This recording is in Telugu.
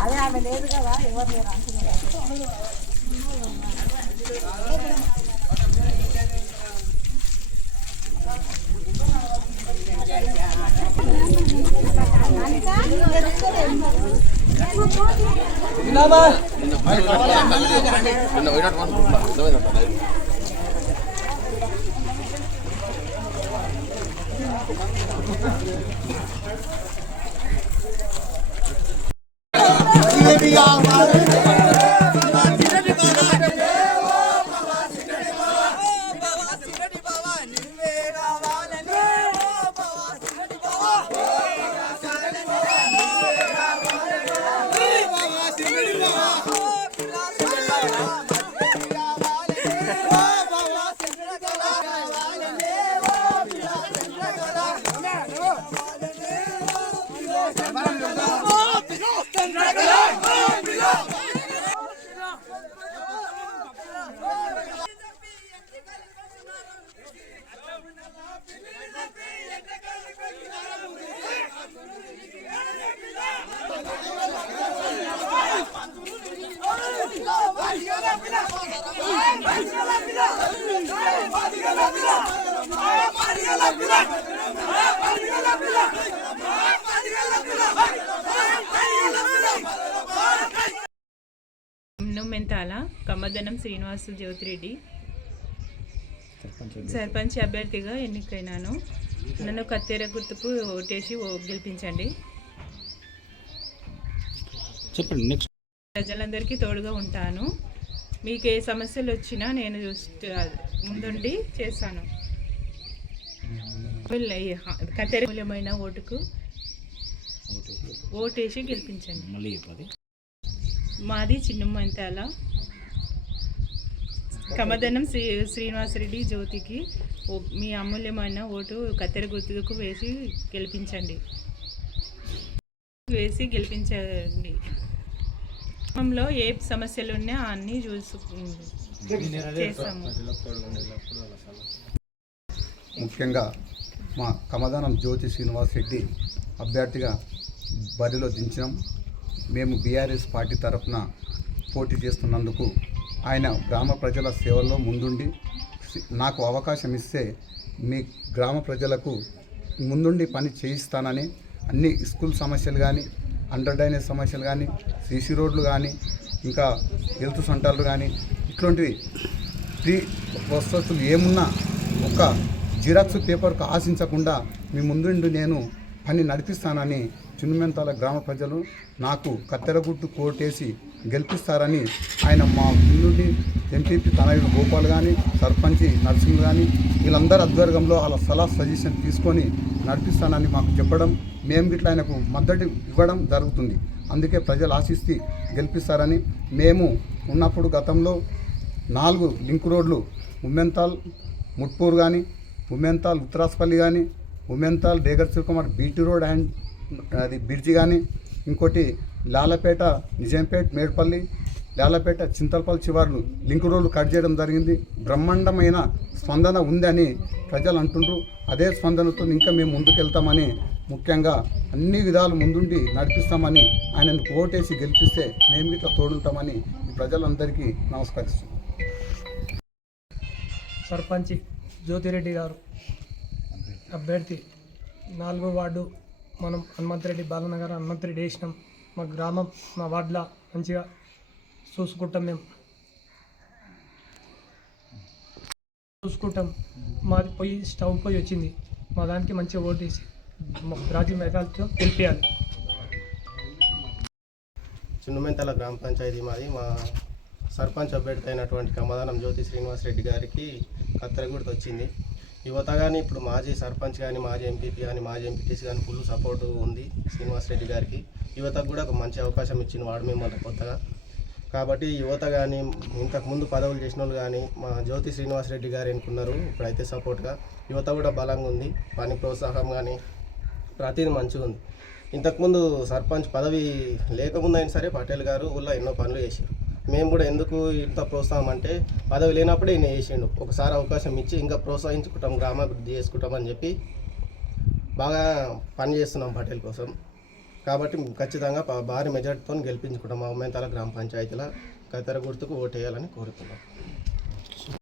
అదే ఆమె లేదు కదా ఎవరు లేరు అంటున్నారు தேவியா మెంతాల కమ్మదనం శ్రీనివాసు జ్యోతిరెడ్డి. సర్పంచ్ అభ్యర్థిగా ఎన్నికైనాను. నన్ను కత్తెర గుర్తుకు ఓటేసి ఓ- గెలిపించండి. చెప్పండి నెక్స్ట్ ప్రజలందరికీ తోడుగా ఉంటాను. మీకు ఏ సమస్యలు వచ్చినా నేను ముందుండి చేస్తాను. కత్తెర మూల్యమైన ఓటుకు ఓటేసి. గెలిపించండి. మాది చిన్నమంతాల కమదనం శ్రీ శ్రీనివాసరెడ్డి జ్యోతికి ఓ- మీ అమూల్యమైన ఓటు కత్తెర గుర్తుకు వేసి గెలిపించండి. వేసి గెలిపించండి. గ్రామంలో ఏ సమస్యలు ఉన్నా అన్నీ చూసు చేస్తాము. ముఖ్యంగా మా కమదానం జ్యోతి శ్రీనివాస్ రెడ్డి అభ్యర్థిగా బరిలో దించినాం. మేము బీఆర్ఎస్ పార్టీ తరఫున పోటీ చేస్తున్నందుకు ఆయన గ్రామ ప్రజల సేవల్లో ముందుండి నాకు అవకాశం ఇస్తే మీ గ్రామ ప్రజలకు ముందుండి పని చేయిస్తానని అన్ని స్కూల్ సమస్యలు కానీ అండర్ డ్రైనేజ్ సమస్యలు కానీ సీసీ రోడ్లు కానీ ఇంకా హెల్త్ సెంటర్లు కానీ ఇట్లాంటివి ఫ్రీ వసతులు ఏమున్నా ఒక జిరాక్స్ పేపర్కు ఆశించకుండా మీ ముందుండి నేను పని నడిపిస్తానని చిన్నమెంతాల గ్రామ ప్రజలు నాకు కత్తెరగుట్టు కోటేసి గెలిపిస్తారని ఆయన మా ముందుండి ఎంపీపీ తనయుడు గోపాల్ కానీ సర్పంచి నరసింహ్ కానీ వీళ్ళందరి ఆధ్వర్యంలో వాళ్ళ సలహా సజెషన్ తీసుకొని నడిపిస్తానని మాకు చెప్పడం మేము గిట్ల ఆయనకు మద్దతు ఇవ్వడం జరుగుతుంది. అందుకే ప్రజలు ఆశిస్తే గెలిపిస్తారని మేము ఉన్నప్పుడు గతంలో నాలుగు లింక్ రోడ్లు ఉమ్మెంతాల్ ముట్పూర్ కానీ ఉమ్మెంతాల్ ఉత్తరాస్పల్లి కానీ ఉమెంతాల్ బేగర్ చిరుకుమార్ బీటీ రోడ్ అండ్ అది బ్రిడ్జి కానీ ఇంకోటి లాలపేట నిజాంపేట్ మేడ్పల్లి లాలపేట చింతలపల్లి చివార్లు లింక్ రోడ్లు కట్ చేయడం జరిగింది. బ్రహ్మాండమైన స్పందన ఉందని ప్రజలు అంటుండ్రు. అదే స్పందనతో ఇంకా మేము ముందుకెళ్తామని ముఖ్యంగా అన్ని విధాలు ముందుండి నడిపిస్తామని ఆయనను ఓటేసి గెలిపిస్తే మేము ఇట్లా తోడుంటామని ప్రజలందరికీ నమస్కరిస్తున్నాం. సర్పంచ్ జ్యోతిరెడ్డి గారు. అభ్యర్థి నాలుగో వార్డు మనం హనుమంతరెడ్డి బాలనగర్ హనుమంతరెడ్డి వేసినాం. మా గ్రామం మా వార్డులో మంచిగా చూసుకుంటాం మేము. చూసుకుంటాం. మాది పొయ్యి స్టవ్ పొయ్యి వచ్చింది. మా దానికి మంచిగా ఓటేసి మా రాజీ మెగాలతో తెలిపేయాలి చిన్నమెంతల గ్రామ పంచాయతీ మాది. మా సర్పంచ్ అభ్యర్థి అయినటువంటి కమదానం జ్యోతి శ్రీనివాస్ రెడ్డి గారికి కత్తెరగుడికి వచ్చింది. యువత కానీ ఇప్పుడు మాజీ సర్పంచ్ కానీ మాజీ ఎంపీపీ కానీ మాజీ ఎంపీటీసీ కానీ ఫుల్ సపోర్ట్ ఉంది శ్రీనివాస్ రెడ్డి గారికి. యువతకు కూడా ఒక మంచి అవకాశం ఇచ్చిన వాడు మేము కొత్తగా. కాబట్టి యువత కానీ ఇంతకు ముందు పదవులు చేసిన వాళ్ళు కానీ మా జ్యోతి శ్రీనివాస్ రెడ్డి గారు ఎన్నుకున్నారు ఇప్పుడైతే సపోర్ట్గా. యువత కూడా బలంగా ఉంది పని ప్రోత్సాహం కానీ ప్రతిదీ మంచిగా ఉంది. ఇంతకుముందు సర్పంచ్ పదవి లేకముందు అయినా సరే పటేల్ గారు ఊళ్ళో ఎన్నో పనులు చేశారు. మేము కూడా ఎందుకు ఇంత ప్రోత్సాహం అంటే పదవి లేనప్పుడే ఈయన చేసిండు. ఒకసారి అవకాశం ఇచ్చి ఇంకా ప్రోత్సహించుకుంటాం గ్రామాభివృద్ధి చేసుకుంటాం అని చెప్పి బాగా పని చేస్తున్నాం పటేల్ కోసం. కాబట్టి ఖచ్చితంగా భారీ మెజార్టీతో గెలిపించుకుంటాం. మా ఉమ్మెంతల గ్రామ పంచాయతీల కత్తెర గుర్తుకు ఓటేయాలని కోరుతున్నాం.